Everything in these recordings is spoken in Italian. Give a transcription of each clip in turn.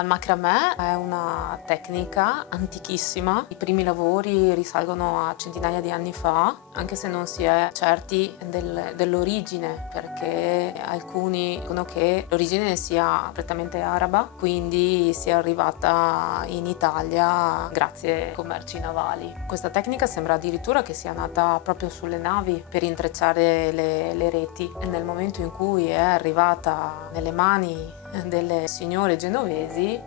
Il macramè è una tecnica antichissima. I primi lavori risalgono a centinaia di anni fa, anche se non si è certi dell'origine, perché alcuni dicono che l'origine sia prettamente araba, quindi sia arrivata in Italia grazie ai commerci navali. Questa tecnica sembra addirittura che sia nata proprio sulle navi per intrecciare le reti, e nel momento in cui è arrivata nelle mani delle signore genovesi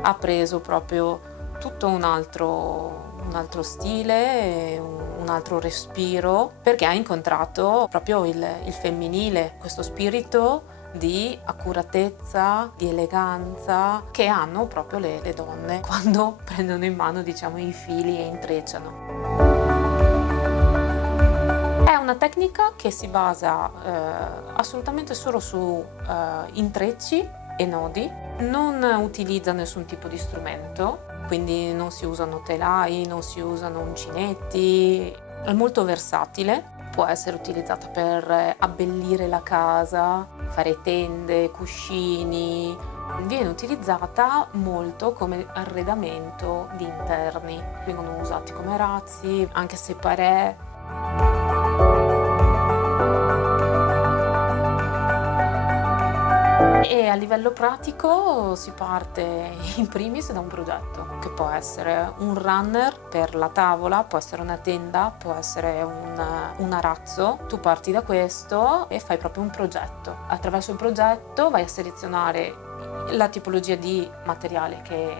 ha preso proprio tutto un altro stile, un altro respiro, perché ha incontrato proprio il femminile, questo spirito di accuratezza, di eleganza che hanno proprio le donne quando prendono in mano, diciamo, i fili e intrecciano. È una tecnica che si basa assolutamente solo su intrecci e nodi, non utilizza nessun tipo di strumento, quindi non si usano telai, non si usano uncinetti, è molto versatile, può essere utilizzata per abbellire la casa, fare tende, cuscini, viene utilizzata molto come arredamento di interni, vengono usati come razzi, anche separé. E a livello pratico si parte in primis da un progetto, che può essere un runner per la tavola, può essere una tenda, può essere un arazzo. Tu parti da questo e fai proprio un progetto. Attraverso il progetto vai a selezionare la tipologia di materiale che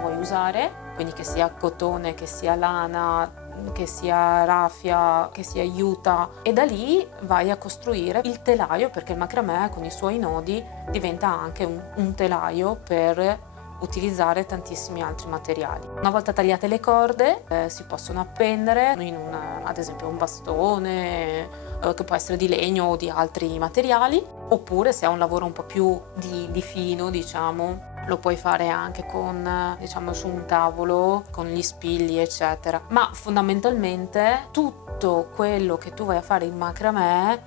vuoi usare, quindi che sia cotone, che sia lana, che sia raffia, che sia juta, e da lì vai a costruire il telaio, perché il macramè con i suoi nodi diventa anche un telaio per utilizzare tantissimi altri materiali. Una volta tagliate le corde si possono appendere in ad esempio un bastone che può essere di legno o di altri materiali, oppure se è un lavoro un po' più di fino, diciamo, lo puoi fare anche con, diciamo, su un tavolo, con gli spilli, eccetera. Ma fondamentalmente tutto quello che tu vai a fare in macramè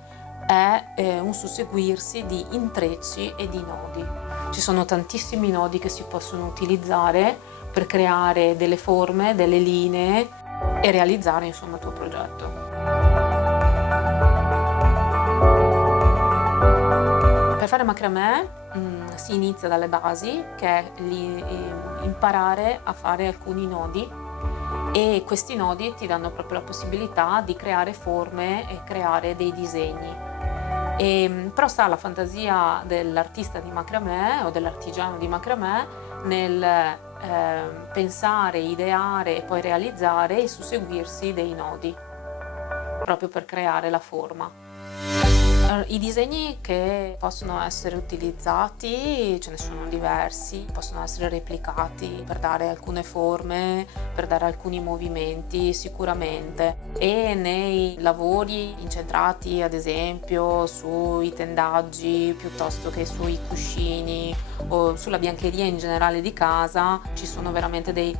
è un susseguirsi di intrecci e di nodi. Ci sono tantissimi nodi che si possono utilizzare per creare delle forme, delle linee e realizzare, insomma, il tuo progetto. Per fare macramè si inizia dalle basi, che è imparare a fare alcuni nodi, e questi nodi ti danno proprio la possibilità di creare forme e creare dei disegni. Però sta la fantasia dell'artista di macramè o dell'artigiano di macramè nel pensare, ideare e poi realizzare il susseguirsi dei nodi, proprio per creare la forma. I disegni che possono essere utilizzati, ce ne sono diversi, possono essere replicati per dare alcune forme, per dare alcuni movimenti sicuramente, e nei lavori incentrati ad esempio sui tendaggi piuttosto che sui cuscini o sulla biancheria in generale di casa ci sono veramente dei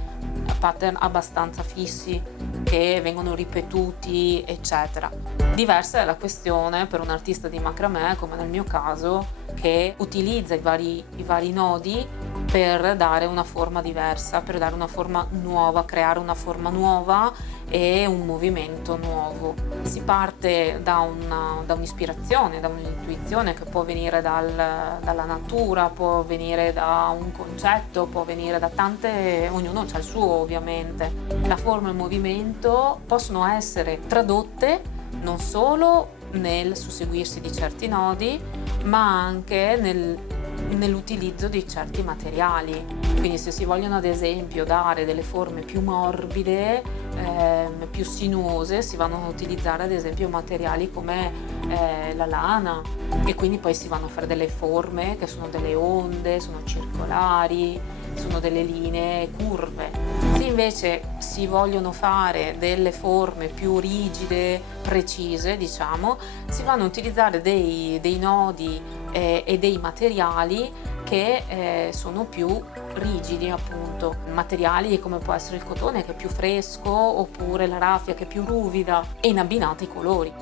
pattern abbastanza fissi che vengono ripetuti, eccetera. Diversa è la questione per un artista di macramè, come nel mio caso, che utilizza i vari nodi per dare una forma diversa, per dare una forma nuova, creare una forma nuova e un movimento nuovo. Si parte da un'ispirazione, da un'intuizione che può venire dalla natura, può venire da un concetto, può venire da tante, ognuno ha il suo ovviamente. La forma e il movimento possono essere tradotte non solo nel susseguirsi di certi nodi, ma anche nell'utilizzo di certi materiali. Quindi se si vogliono ad esempio dare delle forme più morbide, più sinuose, si vanno a utilizzare ad esempio materiali come la lana, e quindi poi si vanno a fare delle forme che sono delle onde, sono circolari, sono delle linee curve. Se invece si vogliono fare delle forme più rigide, precise, diciamo, si vanno a utilizzare dei nodi e dei materiali che sono più rigidi, appunto, materiali come può essere il cotone, che è più fresco, oppure la raffia che è più ruvida, e in abbinati i colori.